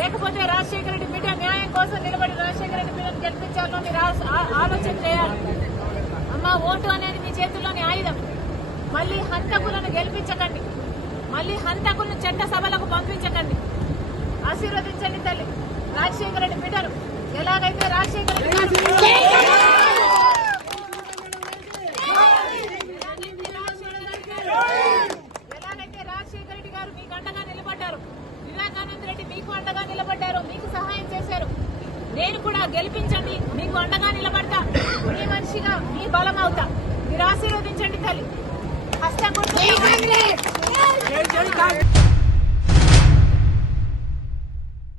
లేకపోతే రాజశేఖర రెడ్డి బిడ్డ న్యాయం కోసం నిలబడి రాజశేఖర రెడ్డి బిడ్డను గెలిపించాలని మీరు ఆలోచన చేయాలి. అమ్మ ఓటు అనేది మీ చేతుల్లోని ఆయుధం. మళ్ళీ హంతకులను గెలిపించకండి. మళ్ళీ హంతకులను చట్ట సభ పంపించకండి ఆశీర్వదించండి తల్లి రాజశేఖర రెడ్డి బిడ్డను ఎలాగైతే రాజశేఖర రెడ్డి గారు ఎలాగైతే రాజశేఖర రెడ్డి గారు మీకు అండగా నిలబడ్డారు వివేకానంద రెడ్డి మీకు అండగా నిలబడ్డారు మీకు సహాయం చేశారు నేను కూడా గెలిపించండి మీకు అండగా నిలబడతా. మీ మనిషిగా మీ బలం అవుతా. మీరు ఆశీర్వదించండి తల్లి. హస్తం